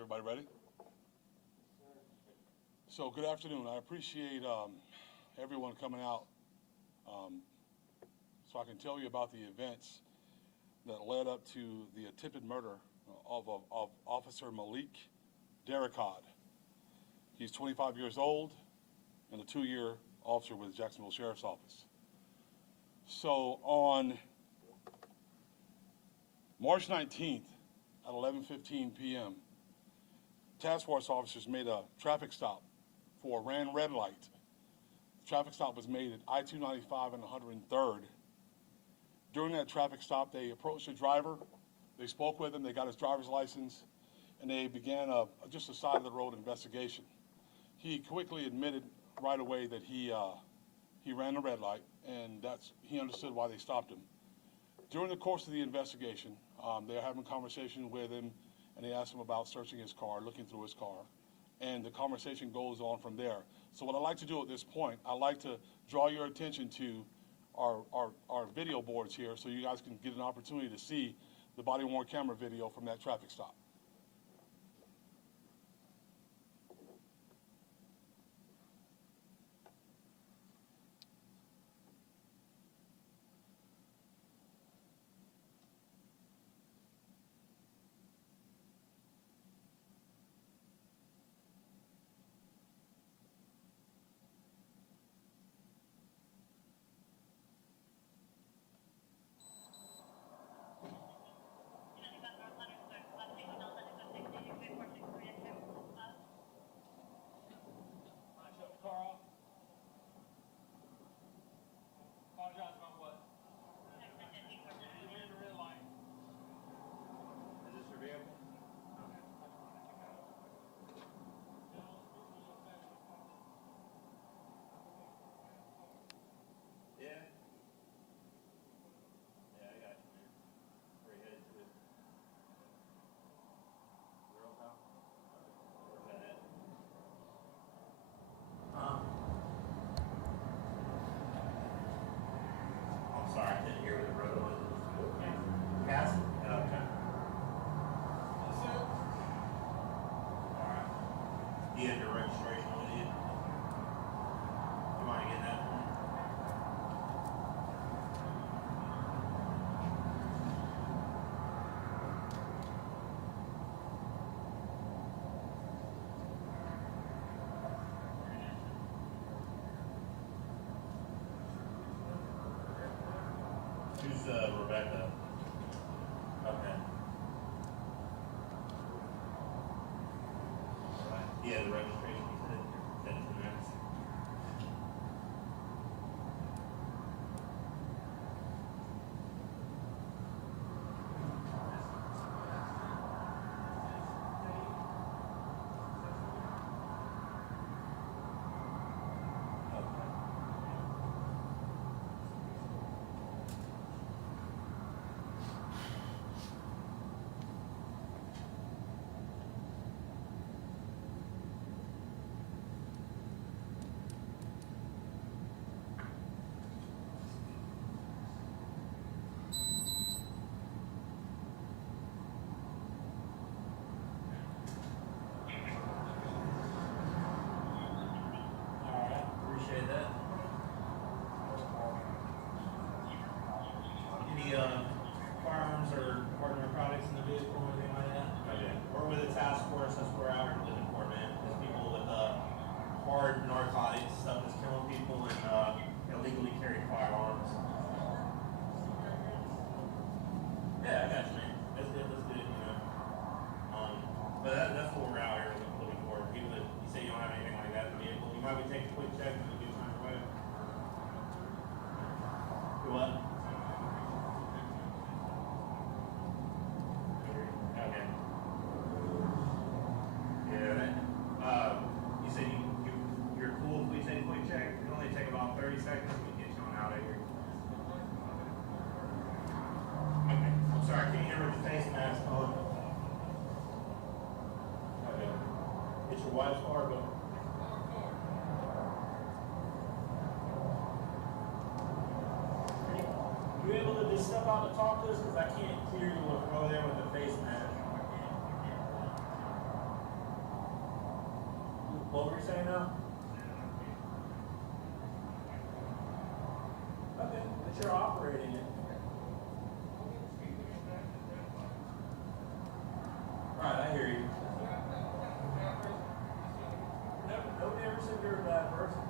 Everybody ready? So good afternoon. I appreciate everyone coming out so I can tell you about the events that led up to the attempted murder of Officer Malik Derrickod. He's 25 years old and a 2-year officer with the Jacksonville Sheriff's Office. So on March 19th at 11:15 p.m., task force officers made a traffic stop for a ran red light. The traffic stop was made at I-295 and 103rd. During that traffic stop, they approached the driver, they spoke with him, they got his driver's license, and they began just a side of the road investigation. He quickly admitted right away that he ran a red light, and he understood why they stopped him. During the course of the investigation, they were having a conversation with him, and they asked him about searching his car, looking through his car, and the conversation goes on from there. So what I'd like to do at this point, I'd like to draw your attention to our video boards here so you guys can get an opportunity to see the body-worn camera video from that traffic stop. Car off. Apologize about what? You ran the red light. Is this your vehicle? Yeah. Yeah, I got you, man. Where are you headed to? Girl Town? Where's that at? I'm sorry, I didn't hear where the road was. Cass? Okay. Yes, sir. Alright. Do you have your registration with you? You mind getting that for me? Who's Rebecca? Okay. Alright. Yeah, the registration you said. Send it to the next. Alright, appreciate that. Any firearms or hard narcotics in the vehicle or anything like that? Okay. We're with a task force, that's what we're out here looking for, man. There's people with hard narcotics, stuff that's killing people, and illegally carry firearms. Yeah, I got you, man. That's good, you know. But that's what we're out here looking for. People that you say you don't have anything like that in the vehicle, you might be taking a quick check and it'll be time away. Do what? Okay. Yeah, you said you're cool if we take a quick check? It'll only take about 30 seconds. We can get you on out of here. Okay. I'm sorry, I can't hear with the face mask on. Okay. It's your wife's car, but. You able to just step out and talk to us? Because I can't hear you over there with the face mask. What were you saying now? Okay, but you're operating it. Right, I hear you. Nobody ever said you're a bad person.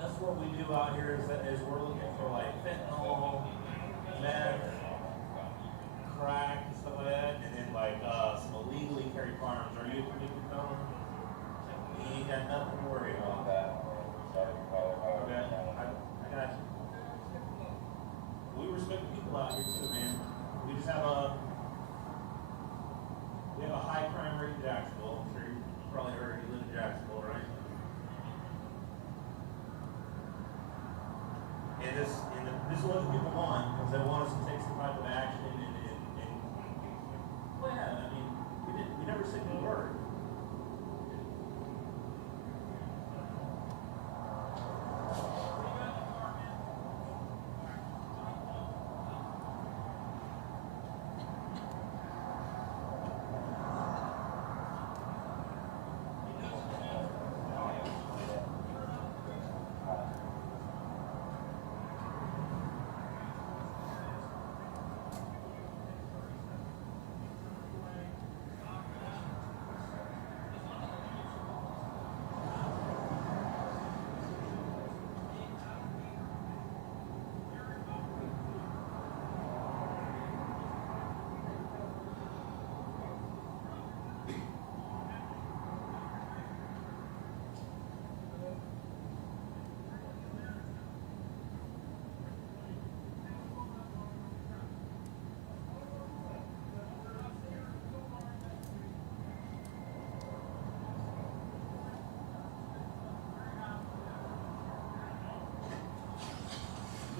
That's what we do out here is we're looking for like fentanyl, meth, crack, and stuff like that, and then like some illegally carried firearms. Are you a convicted felon? You ain't got nothing to worry about. Okay, I got you. We respect people out here too, man. We just have a high crime rate in Jacksonville. I'm sure you probably heard you live in Jacksonville, right? And this is what the people want, because they want us to take some type of action and well, yeah, I mean, we never said a word.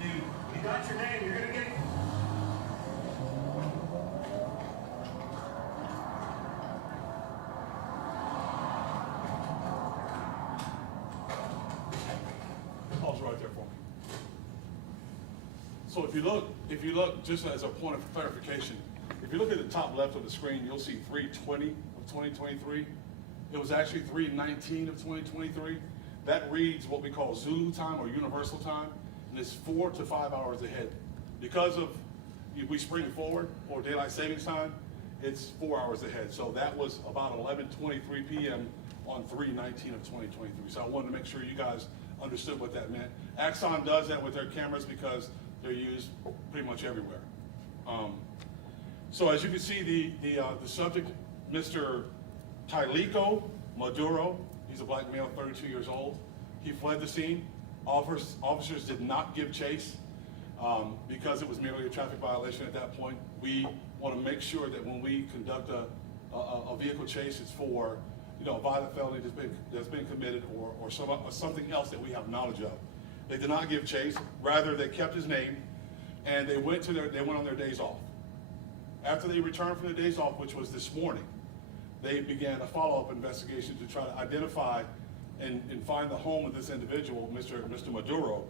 You got your name, you're gonna get Pause right there for me. So if you look, just as a point of clarification, if you look at the top left of the screen, you'll see 3/20 of 2023. It was actually 3/19 of 2023. That reads what we call Zulu time or universal time, and it's 4 to 5 hours ahead. Because of we spring forward or daylight savings time, it's 4 hours ahead. So that was about 11:23 p.m. on 3/19 of 2023. So I wanted to make sure you guys understood what that meant. Axon does that with their cameras because they're used pretty much everywhere. So as you can see, the subject, Mr. Tylico Maduro, he's a black male, 32 years old. He fled the scene. Officers did not give chase because it was merely a traffic violation at that point. We want to make sure that when we conduct a vehicle chase, it's for a violent felony that's been committed or something else that we have knowledge of. They did not give chase. Rather, they kept his name, and they went on their days off. After they returned from their days off, which was this morning, they began a follow-up investigation to try to identify and find the home of this individual, Mr. Maduro,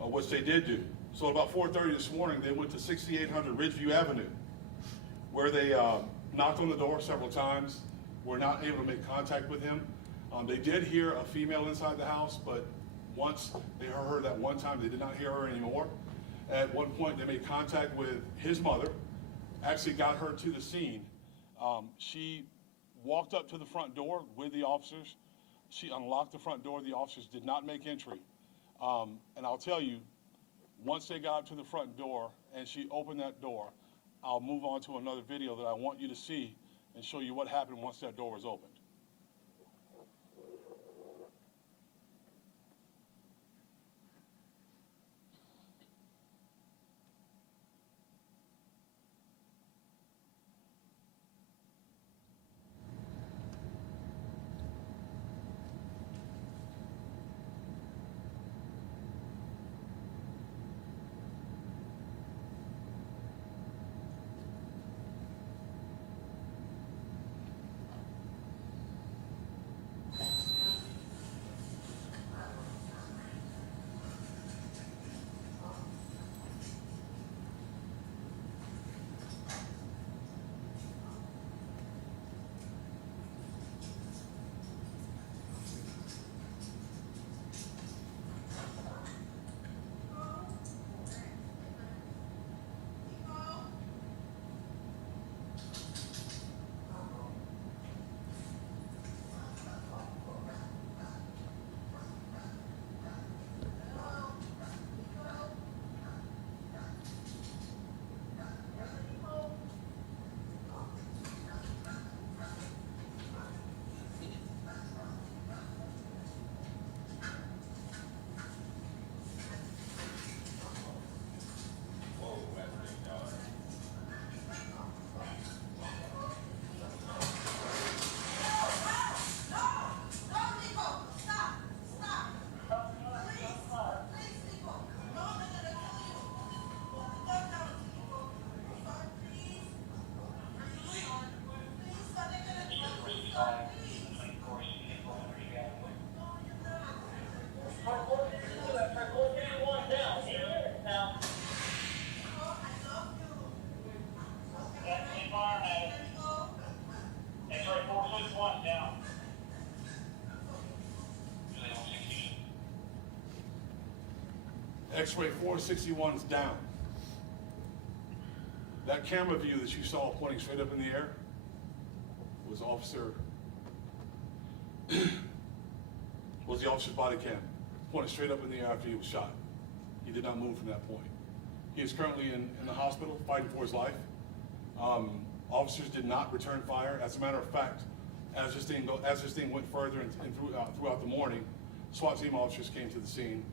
which they did do. So at about 4:30 this morning, they went to 6800 Ridgeview Avenue, where they knocked on the door several times. Were not able to make contact with him. They did hear a female inside the house, but once they heard her that one time, they did not hear her anymore. At one point, they made contact with his mother, actually got her to the scene. She walked up to the front door with the officers. She unlocked the front door. The officers did not make entry. And I'll tell you, once they got up to the front door and she opened that door, I'll move on to another video that I want you to see and show you what happened once that door was opened. X-ray 461 is down. That camera view that you saw pointing straight up in the air was the officer's body cam, pointing straight up in the air after he was shot. He did not move from that point. He is currently in the hospital fighting for his life. Officers did not return fire. As a matter of fact, as this thing went further and throughout the morning, SWAT team officers came to the scene.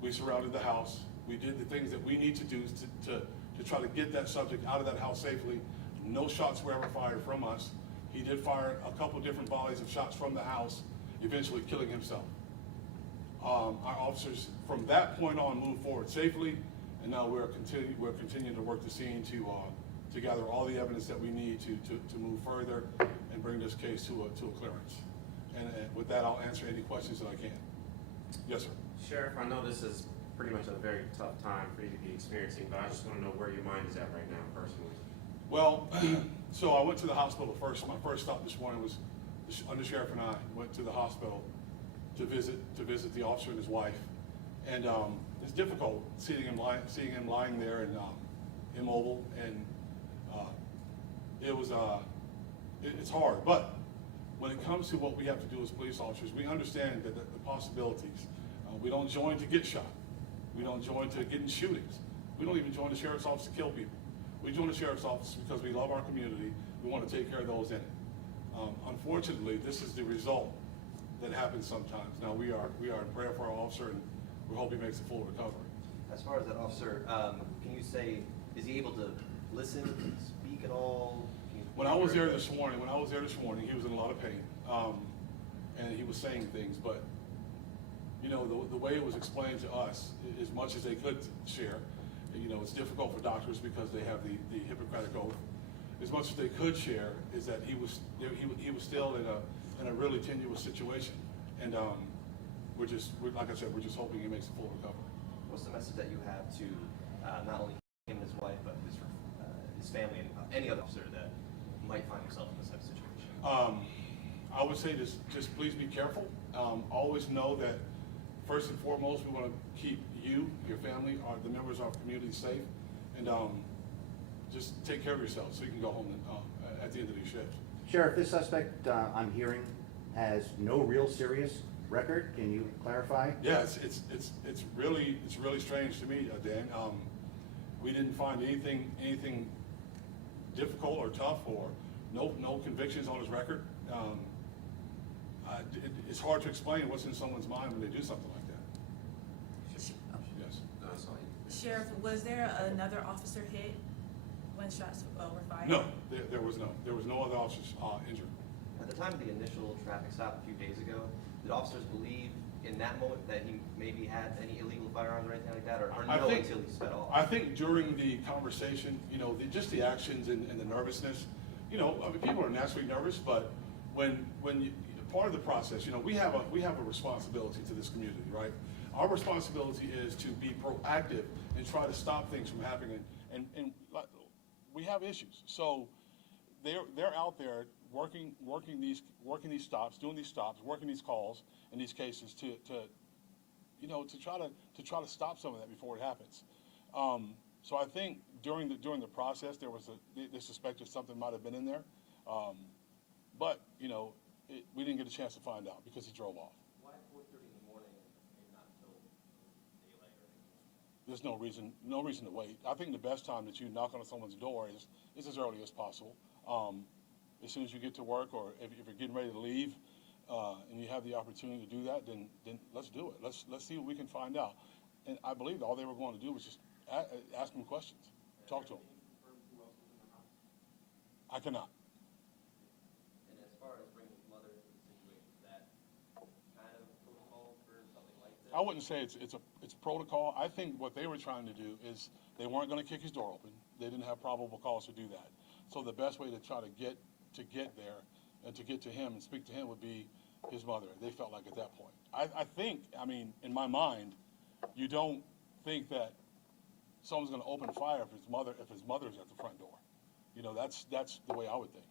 We surrounded the house. We did the things that we need to do to try to get that subject out of that house safely. No shots were ever fired from us. He did fire a couple different volleys of shots from the house, eventually killing himself. Our officers from that point on moved forward safely, and now we're continuing to work the scene to gather all the evidence that we need to move further and bring this case to a clearance. And with that, I'll answer any questions that I can. Yes, sir. Sheriff, I know this is pretty much a very tough time for you to be experiencing, but I just want to know where your mind is at right now, personally. Well, so I went to the hospital first. My first stop this morning was the undersheriff and I went to the hospital to visit the officer and his wife, and it's difficult seeing him lying there and immobile, and it's hard. But when it comes to what we have to do as police officers, we understand that the possibilities. We don't join to get shot. We don't join to get in shootings. We don't even join the sheriff's office to kill people. We join the sheriff's office because we love our community. We want to take care of those in it. Unfortunately, this is the result that happens sometimes. Now we are in prayer for our officer, and we hope he makes a full recovery. As far as that officer, can you say, is he able to listen, speak at all? When I was there this morning, he was in a lot of pain, and he was saying things, but you know, the way it was explained to us, as much as they could share, you know, it's difficult for doctors because they have the Hippocratic Oath. As much as they could share is that he was still in a really tenuous situation, and like I said, we're just hoping he makes a full recovery. What's the message that you have to not only him and his wife, but his family and any other officer that might find himself in this type of situation? I would say just please be careful. Always know that first and foremost, we want to keep you, your family, the members of our community safe, and just take care of yourself so you can go home at the end of your shift. Sheriff, this suspect I'm hearing has no real serious record. Can you clarify? Yeah, it's really strange to me, Dan. We didn't find anything difficult or tough, or no convictions on his record. It's hard to explain what's in someone's mind when they do something like that. Yes. No, that's all you. Sheriff, was there another officer hit when shots were fired? No, there was no other officers injured. At the time of the initial traffic stop a few days ago, did officers believe in that moment that he maybe had any illegal firearms or anything like that, or no until he sped off? I think during the conversation, you know, just the actions and the nervousness, you know, I mean, people are naturally nervous, but when you, part of the process, you know, we have a responsibility to this community, right? Our responsibility is to be proactive and try to stop things from happening, and we have issues. So they're out there working these stops, doing these stops, working these calls in these cases to try to stop some of that before it happens. So I think during the process they suspected something might have been in there, but you know, we didn't get a chance to find out because he drove off. Why 4:30 in the morning and maybe not until daylight or anything? There's no reason to wait. I think the best time that you knock on someone's door is as early as possible. As soon as you get to work, or if you're getting ready to leave, and you have the opportunity to do that, then let's do it. Let's see what we can find out. And I believe all they were going to do was just ask him questions, talk to him. I cannot. And as far as bringing his mother into the situation, is that kind of protocol for something like this? I wouldn't say it's protocol. I think what they were trying to do is they weren't going to kick his door open. They didn't have probable cause to do that. So the best way to try to get there and to get to him and speak to him would be his mother. They felt like at that point. I think, I mean, in my mind, you don't think that someone's going to open fire if his mother's at the front door. You know, that's the way I would think.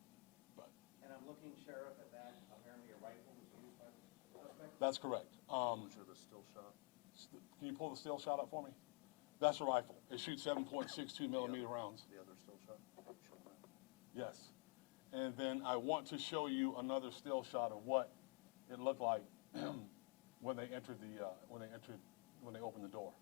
But And I'm looking, Sheriff, at that apparently a rifle was used by the suspect? that's correct. Was it a still shot? can you pull the still shot up for me? That's a rifle. It shoots 7.62 millimeter rounds. The other still shot? Show that. Yes. And then I want to show you another still shot of what it looked like when they entered when they opened the door.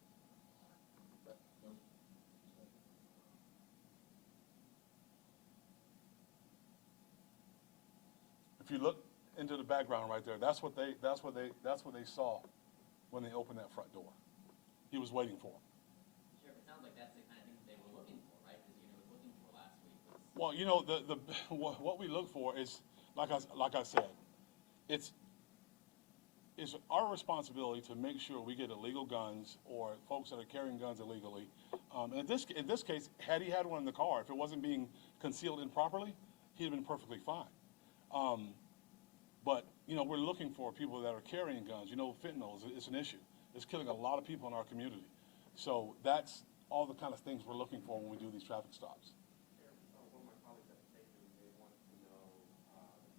If you look into the background right there, that's what they saw when they opened that front door. He was waiting for them. Sheriff, it sounds like that's the kind of thing that they were looking for, right? Because you was looking for last week. Well, you know, what we look for is, like I said, it's our responsibility to make sure we get illegal guns or folks that are carrying guns illegally. In this case, had he had one in the car, if it wasn't being concealed improperly, he'd have been perfectly fine. But you know, we're looking for people that are carrying guns. You know, fentanyl is an issue. It's killing a lot of people in our community. So that's all the kind of things we're looking for when we do these traffic stops. One of my colleagues at the station, they wanted to know,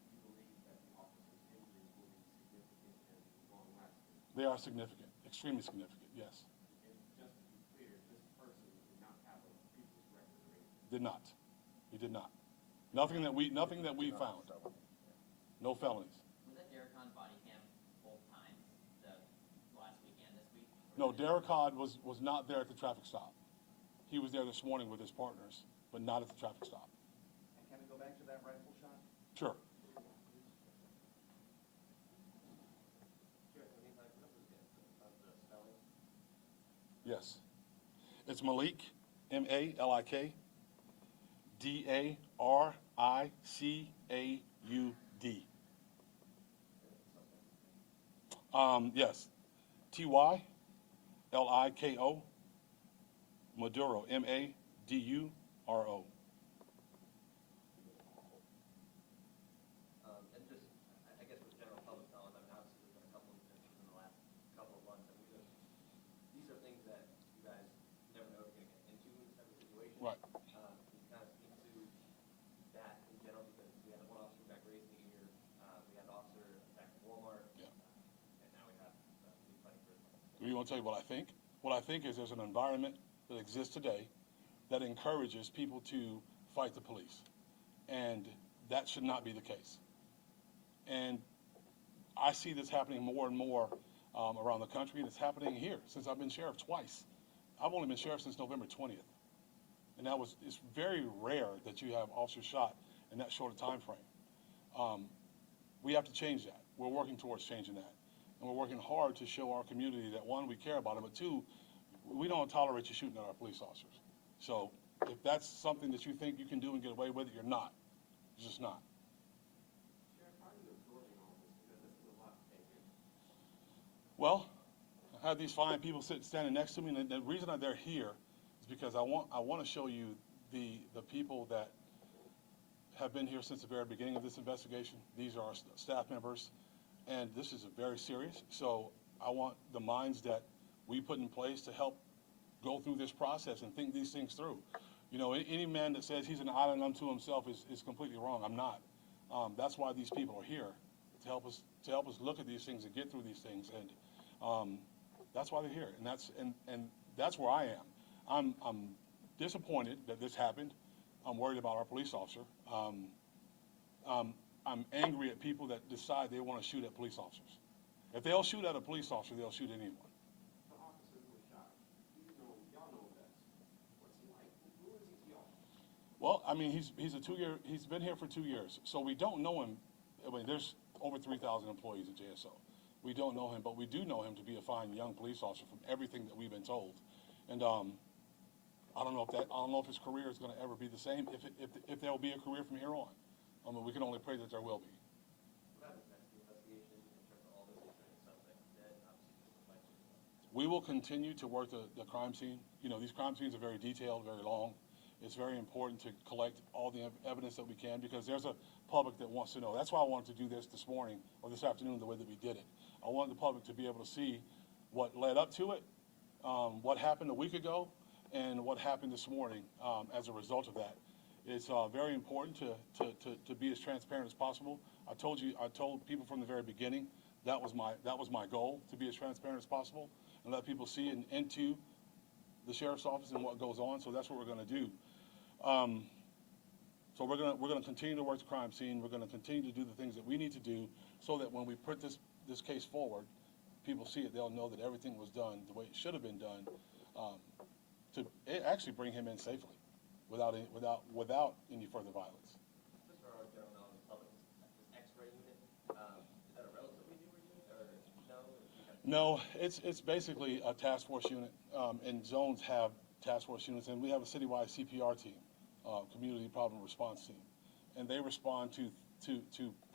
you believe that the officer's injuries will be significant and long-lasting. They are significant, extremely significant, yes. And just to be clear, this person did not have a previous record or anything. Did not. He did not. Nothing that we found. No felonies. Was that Derrickon body cam both times, the last week and this week? No, Derrickon was not there at the traffic stop. He was there this morning with his partners, but not at the traffic stop. And can we go back to that rifle shot? Sure. Yes. It's Malik, M-A-L-I-K, D-A-R-I-C-A-U-D. Yes. T-Y-L-I-K-O, Maduro, M-A-D-U-R-O. And just, I guess with general public knowledge, I mean, obviously there's been a couple of incidents in the last couple of months, and these are things that you guys never know you're gonna get into in this type of situation. Right. Can you kind of speak to that in general, because we had one officer who got grazed in the ear, we had an officer attack at Walmart, Yeah. and now we have police fighting for his life. You want to tell you what I think? What I think is there's an environment that exists today that encourages people to fight the police. And that should not be the case. And I see this happening more and more around the country, and it's happening here since I've been sheriff twice. I've only been sheriff since November 20th. And it's very rare that you have officers shot in that short a time frame. We have to change that. We're working towards changing that. And we're working hard to show our community that, one, we care about them, but two, we don't tolerate you shooting at our police officers. So if that's something that you think you can do and get away with it, you're not. You're just not. Sheriff, how are you absorbing all this? Because this is a lot to take in. Well, I have these fine people standing next to me, and the reason they're here is because I want to show you the people that have been here since the very beginning of this investigation. These are our staff members, and this is very serious. So I want the minds that we put in place to help go through this process and think these things through. You know, any man that says he's an island unto himself is completely wrong. I'm not. That's why these people are here, to help us look at these things and get through these things, and that's why they're here. And that's where I am. I'm disappointed that this happened. I'm worried about our police officer. I'm angry at people that decide they want to shoot at police officers. If they'll shoot at a police officer, they'll shoot anyone. The officer who was shot, y'all know best. What's he like? Who is he to y'all? Well, I mean, he's been here for 2 years, so we don't know him. I mean, there's over 3,000 employees at JSO. We don't know him, but we do know him to be a fine young police officer from everything that we've been told. And I don't know if his career is going to ever be the same. If there will be a career from here on, I mean, we can only pray that there will be. What happens next in the investigation in terms of all this insurance suspects dead, obviously just the fight? We will continue to work the crime scene. You know, these crime scenes are very detailed, very long. It's very important to collect all the evidence that we can, because there's a public that wants to know. That's why I wanted to do this morning or this afternoon the way that we did it. I wanted the public to be able to see what led up to it, what happened a week ago, and what happened this morning as a result of that. It's very important to be as transparent as possible. I told people from the very beginning that was my goal, to be as transparent as possible. and let people see into the sheriff's office and what goes on. So that's what we're going to do. So we're gonna continue to work the crime scene. We're gonna continue to do the things that we need to do so that when we put this case forward, people see it, they'll know that everything was done the way it should have been done, to actually bring him in safely without any further violence. Just for our general knowledge, public, this X-ray unit, is that a relatively newer unit, or no? No, it's basically a task force unit, and zones have task force units, and we have a citywide CPR team, community problem response team, and they respond to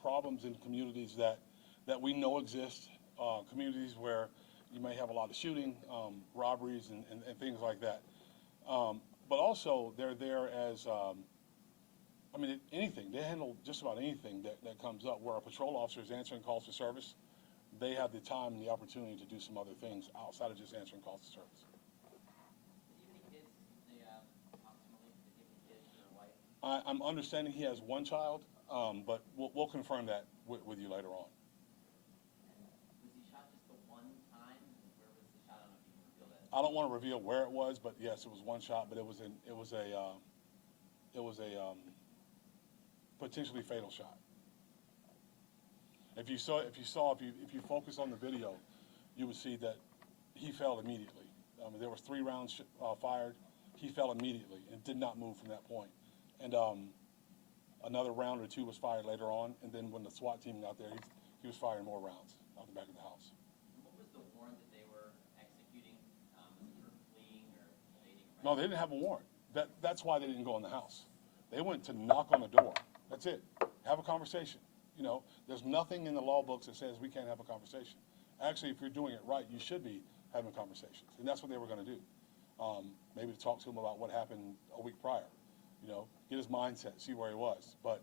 problems in communities that we know exist, communities where you may have a lot of shooting, robberies, and things like that. But also they're there as, anything. They handle just about anything that comes up. Where a patrol officer is answering calls for service, they have the time and the opportunity to do some other things outside of just answering calls for service. I'm understanding he has one child, but we'll confirm that with you later on. Was he shot just the one time? Where was the shot? I don't know if you can reveal that. I don't want to reveal where it was, but yes, it was one shot, but it was a potentially fatal shot. If you focus on the video, you would see that he fell immediately. There was 3 rounds fired. He fell immediately and did not move from that point. And another round or 2 was fired later on, and then when the SWAT team got there, he was firing more rounds out the back of the house. What was the warrant that they were executing? Was it for fleeing or evading arrest? No, they didn't have a warrant. That's why they didn't go in the house. They went to knock on the door. That's it. Have a conversation. You know, there's nothing in the law books that says we can't have a conversation. Actually, if you're doing it right, you should be having conversations, and that's what they were going to do. Maybe to talk to him about what happened a week prior. You know, get his mindset, see where he was. But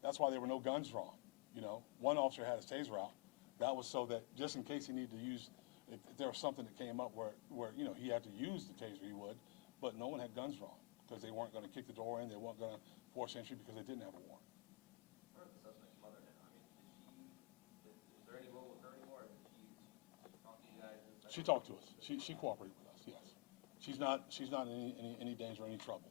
that's why there were no guns drawn. You know, one officer had his taser out. That was so that just in case he needed to use, if there was something that came up where you know he had to use the taser, he would. But no one had guns drawn because they weren't going to kick the door in. They weren't going to force entry because they didn't have a warrant. Where is the suspect's mother now? Is there any role with her anymore? Or did she talk to you guys? She talked to us. She cooperated with us. Yes. She's not in any danger or any trouble.